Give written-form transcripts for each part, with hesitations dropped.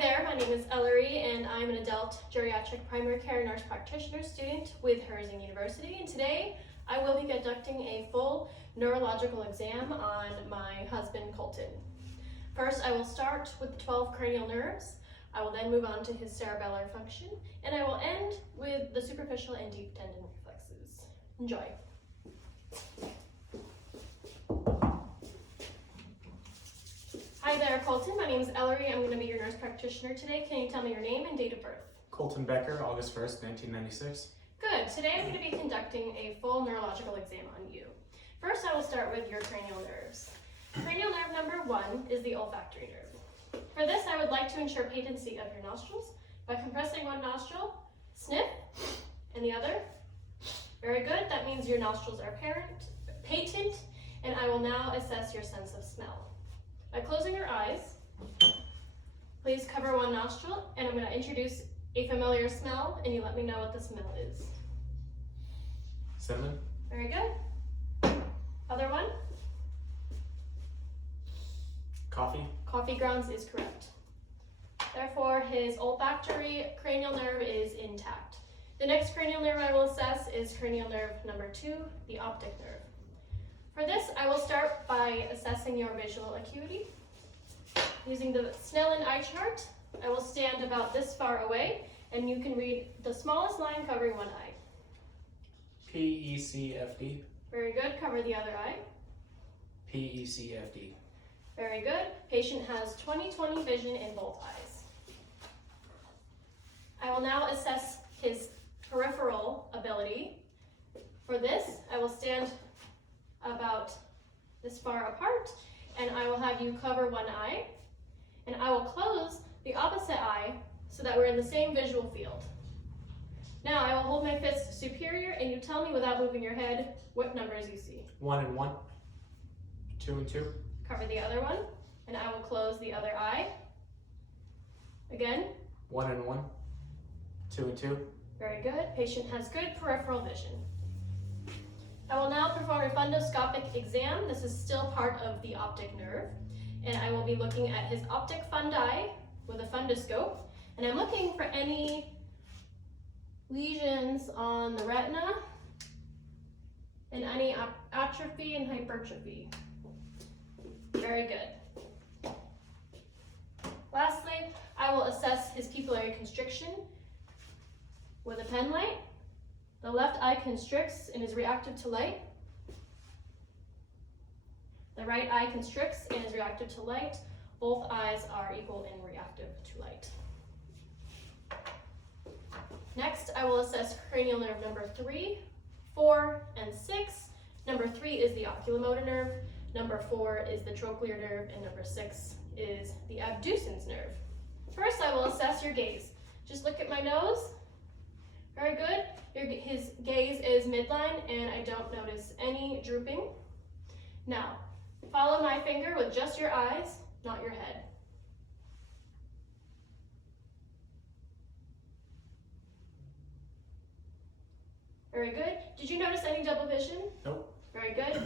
there, my name is Ellery and I'm an adult geriatric primary care nurse practitioner student with Herzing University, and today I will be conducting a full neurological exam on my husband Colton. First, I will start with the 12 cranial nerves. I will then move on to his cerebellar function, and I will end with the superficial and deep tendon reflexes. Enjoy. Hi there, Colton. My name is Ellery. I'm going to be your nurse practitioner today. Can you tell me your name and date of birth? Colton Becker, August 1st, 1996. Good. Today I'm going to be conducting a full neurological exam on you. First, I will start with your cranial nerves. Cranial nerve number 1 is the olfactory nerve. For this, I would like to ensure patency of your nostrils by compressing one nostril, sniff, and the other. Very good. That means your nostrils are patent, and I will now assess your sense of smell. By closing your eyes, please cover one nostril, and I'm going to introduce a familiar smell, and you let me know what the smell is. Cinnamon. Very good. Other one? Coffee. Coffee grounds is correct. Therefore, his olfactory cranial nerve is intact. The next cranial nerve I will assess is cranial nerve number 2, the optic nerve. For this, I will start by assessing your visual acuity. Using the Snellen eye chart, I will stand about this far away, and you can read the smallest line covering one eye. PECFD. Very good. Cover the other eye. PECFD. Very good. Patient has 20/20 vision in both eyes. I will now assess his peripheral ability. For this, I will stand about this far apart, and I will have you cover one eye, and I will close the opposite eye so that we're in the same visual field. Now I will hold my fist superior, and you tell me without moving your head what numbers you see. 1 and 1. 2 and 2. Cover the other one, and I will close the other eye. Again. 1 and 1. 2 and 2. Very good. Patient has good peripheral vision. I will now perform a fundoscopic exam. This is still part of the optic nerve, and I will be looking at his optic fundi with a fundoscope, and I'm looking for any lesions on the retina and any atrophy and hypertrophy. Very good. Lastly, I will assess his pupillary constriction with a pen light. The left eye constricts and is reactive to light. The right eye constricts and is reactive to light. Both eyes are equal and reactive to light. Next, I will assess cranial nerve number 3, 4, and 6. Number 3 is the oculomotor nerve. Number 4 is the trochlear nerve, and number 6 is the abducens nerve. First, I will assess your gaze. Just look at my nose. Very good. His gaze is midline, and I don't notice any drooping. Now, follow my finger with just your eyes, not your head. Very good. Did you notice any double vision? Nope. Very good.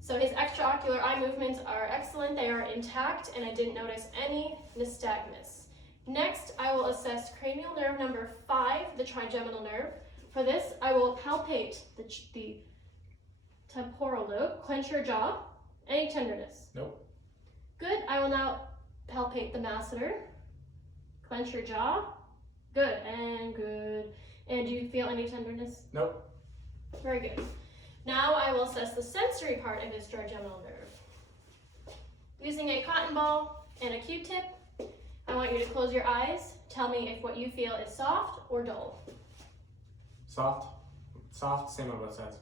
So his extraocular eye movements are excellent. They are intact, and I didn't notice any nystagmus. Next, I will assess cranial nerve number 5, the trigeminal nerve. For this, I will palpate the temporal lobe. Clench your jaw. Any tenderness? Nope. Good. I will now palpate the masseter. Clench your jaw. Good and good. And do you feel any tenderness? Nope. Very good. Now I will assess the sensory part of his trigeminal nerve. Using a cotton ball and a Q-tip, I want you to close your eyes. Tell me if what you feel is soft or dull. Soft. Soft, same on both sides.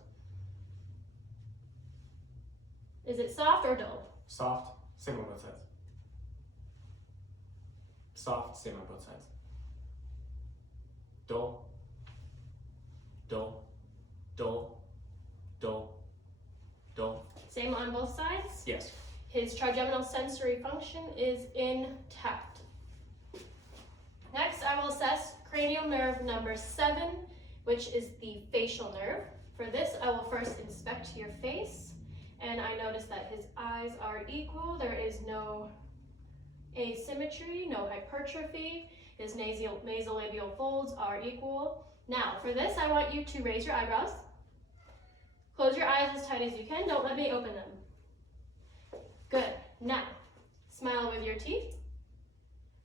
Is it soft or dull? Soft, same on both sides. Soft, same on both sides. Dull. Dull. Dull. Dull. Dull. Same on both sides? Yes. His trigeminal sensory function is intact. Next, I will assess cranial nerve number 7, which is the facial nerve. For this, I will first inspect your face, and I notice that his eyes are equal. There is no asymmetry, no hypertrophy. His nasolabial folds are equal. Now, for this, I want you to raise your eyebrows. Close your eyes as tight as you can. Don't let me open them. Good. Now, smile with your teeth.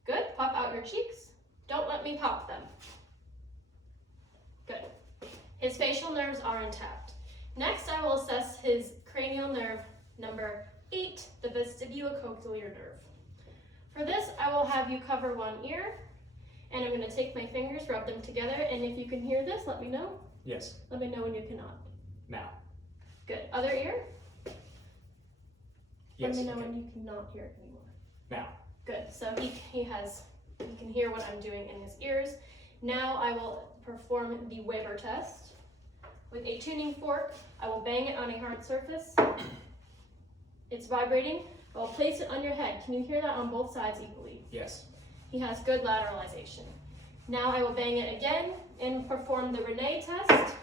Good. Puff out your cheeks. Don't let me pop them. Good. His facial nerves are intact. Next, I will assess his cranial nerve number 8, the vestibulocochlear nerve. For this, I will have you cover one ear, and I'm going to take my fingers, rub them together, and if you can hear this, let me know. Yes. Let me know when you cannot. Now. Good. Other ear? Yes. Let me know okay. when you cannot hear it anymore. Now. Good. So he can hear what I'm doing in his ears. Now I will perform the Weber test. With a tuning fork, I will bang it on a hard surface. It's vibrating. I will place it on your head. Can you hear that on both sides equally? Yes. He has good lateralization. Now I will bang it again and perform the Rene test.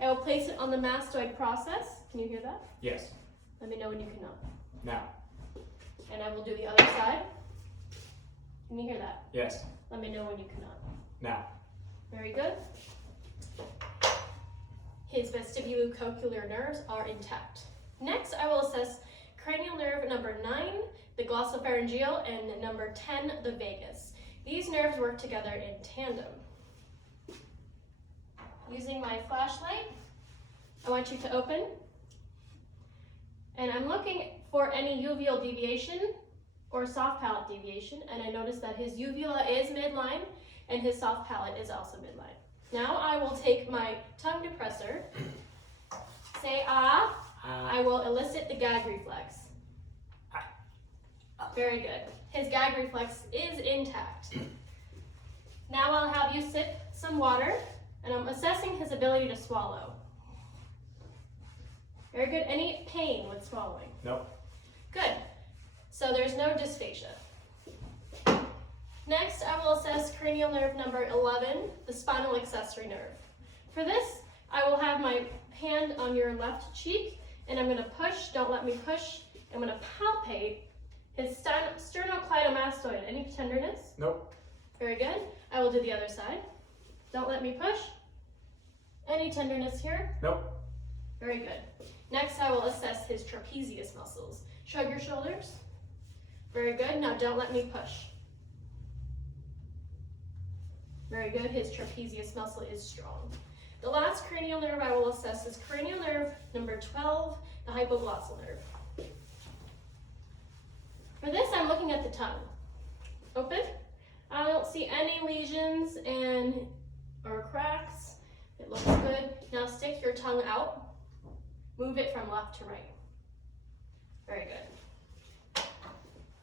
I will place it on the mastoid process. Can you hear that? Yes. Let me know when you cannot. Now. And I will do the other side. Can you hear that? Yes. Let me know when you cannot. Now. Very good. His vestibulocochlear nerves are intact. Next, I will assess cranial nerve number 9, the glossopharyngeal, and number 10, the vagus. These nerves work together in tandem. Using my flashlight, I want you to open. And I'm looking for any uveal deviation or soft palate deviation, and I notice that his uvula is midline and his soft palate is also midline. Now I will take my tongue depressor, say ah, I will elicit the gag reflex. Very good. His gag reflex is intact. Now I'll have you sip some water, and I'm assessing his ability to swallow. Very good. Any pain with swallowing? Nope. Good. So there's no dysphagia. Next, I will assess cranial nerve number 11, the spinal accessory nerve. For this, I will have my hand on your left cheek, and I'm going to push. Don't let me push. I'm going to palpate his sternocleidomastoid. Any tenderness? Nope. Very good. I will do the other side. Don't let me push. Any tenderness here? Nope. Very good. Next, I will assess his trapezius muscles. Shrug your shoulders. Very good. Now don't let me push. Very good. His trapezius muscle is strong. The last cranial nerve I will assess is cranial nerve number 12, the hypoglossal nerve. For this, I'm looking at the tongue. Open. I don't see any lesions or cracks. It looks good. Now stick your tongue out. Move it from left to right. Very good.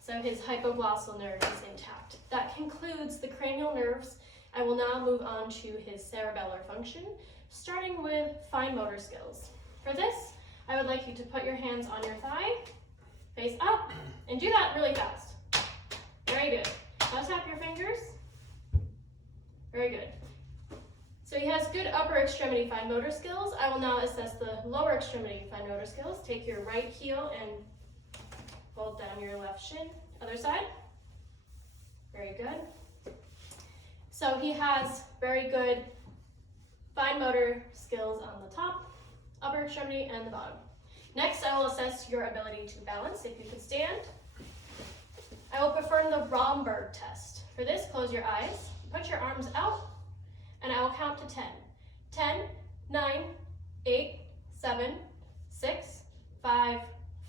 So his hypoglossal nerve is intact. That concludes the cranial nerves. I will now move on to his cerebellar function, starting with fine motor skills. For this, I would like you to put your hands on your thigh, face up, and do that really fast. Very good. Now tap your fingers. Very good. So he has good upper extremity fine motor skills. I will now assess the lower extremity fine motor skills. Take your right heel and hold down your left shin. Other side. Very good. So he has very good fine motor skills on the top, upper extremity, and the bottom. Next, I will assess your ability to balance. If you could stand. I will perform the Romberg test. For this, close your eyes, put your arms out, and I will count to 10. 10, 9, 8, 7, 6, 5,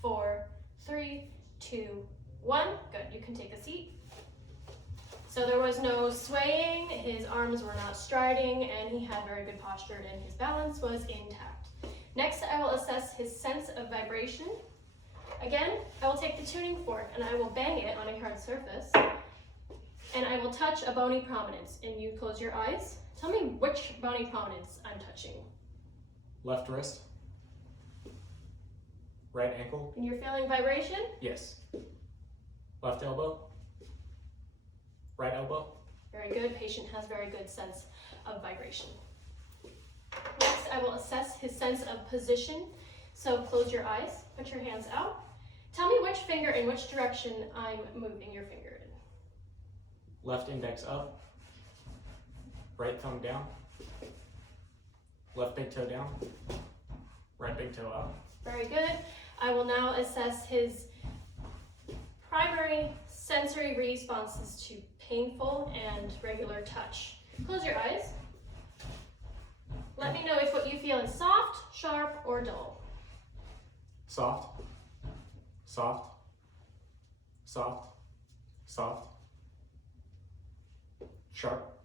4, 3, 2, 1. Good, you can take a seat. So there was no swaying, his arms were not striding, and he had very good posture, and his balance was intact. Next, I will assess his sense of vibration. Again, I will take the tuning fork, and I will bang it on a hard surface, and I will touch a bony prominence, and you close your eyes. Tell me which bony prominence I'm touching. Left wrist. Right ankle. And you're feeling vibration? Yes. Left elbow. Right elbow. Very good. Patient has very good sense of vibration. Next, I will assess his sense of position. So close your eyes, put your hands out. Tell me which finger finger in which direction I'm moving your finger in. Left index up. Right thumb down. Left big toe down. Right big toe up. Very good. I will now assess his primary sensory responses to painful and regular touch. Close your eyes. Let me know if what you feel is soft, sharp, or dull. Soft. Soft. Soft. Soft. Sharp.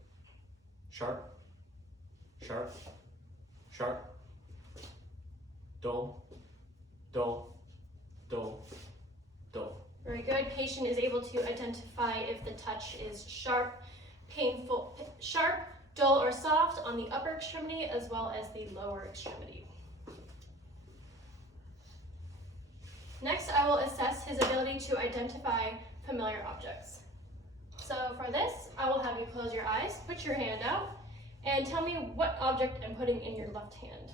Sharp. Sharp. Sharp. Dull. Dull. Dull. Dull. Very good. Patient is able to identify if the touch is sharp, painful, sharp, dull, or soft on the upper extremity as well as the lower extremity. Next, I will assess his ability to identify familiar objects. So for this, I will have you close your eyes, put your hand out, and tell me what object I'm putting in your left hand.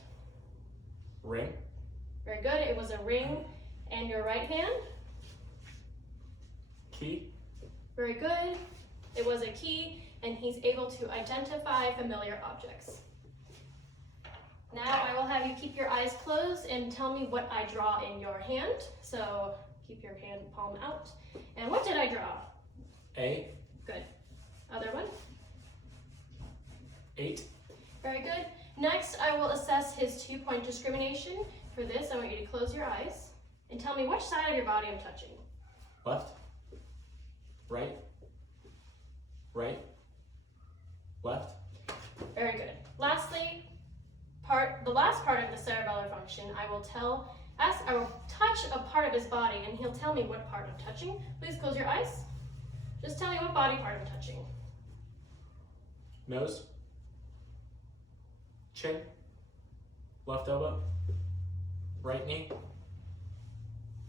Ring. Very good. It was a ring. And your right hand. Key. Very good. It was a key, and he's able to identify familiar objects. Now I will have you keep your eyes closed and tell me what I draw in your hand. So keep your hand palm out. And what did I draw? A. Good. Other one? 8. Very good. Next, I will assess his 2-point discrimination. For this, I want you to close your eyes and tell me which side of your body I'm touching. Left. Right. Right. Left. Very good. Lastly, the last part of the cerebellar function, I will touch a part of his body and he'll tell me what part I'm touching. Please close your eyes. Just tell me what body part I'm touching. Nose. Chin. Left elbow. Right knee.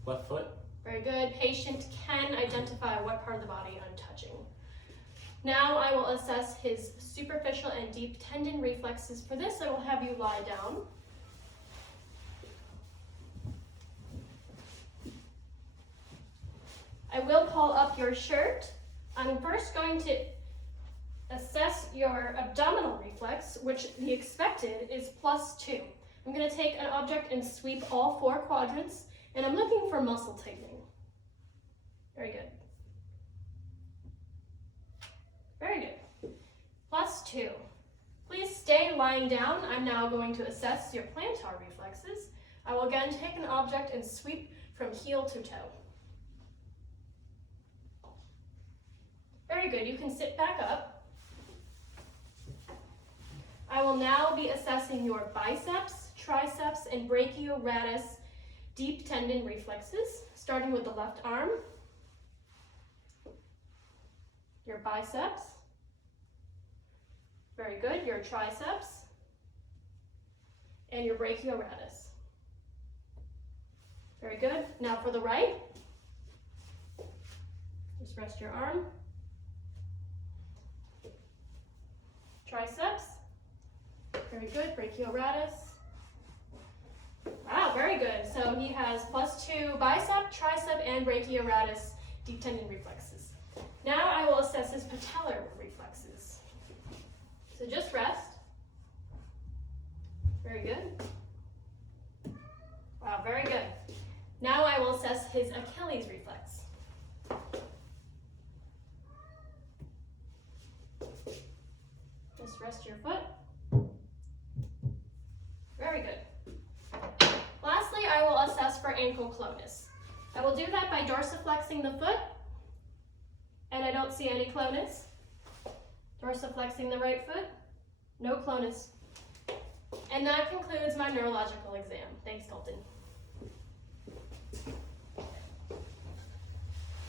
Left foot. Very good. Patient can identify what part of the body I'm touching. Now I will assess his superficial and deep tendon reflexes. For this, I will have you lie down. I will pull up your shirt. I'm first going to assess your abdominal reflex, which the expected is +2. I'm going to take an object and sweep all 4 quadrants, and I'm looking for muscle tightening. Very good. Very good. +2. Please stay lying down. I'm now going to assess your plantar reflexes. I will again take an object and sweep from heel to toe. Very good. You can sit back up. I will now be assessing your biceps, triceps, and brachioradius deep tendon reflexes, starting with the left arm, your biceps, very good, your triceps, and your brachioradius. Very good. Now for the right, just rest your arm, triceps, very good, brachioradius. Wow, very good. So he has +2 bicep, tricep, and brachioradius deep tendon reflexes. Now I will assess his patellar reflexes. So just rest. Very good. Wow, very good. Now I will assess his Achilles reflex. Just rest your foot. Very good. Lastly, I will assess for ankle clonus. I will do that by dorsiflexing the foot, and I don't see any clonus. Dorsiflexing the right foot, no clonus. And that concludes my neurological exam. Thanks, Colton.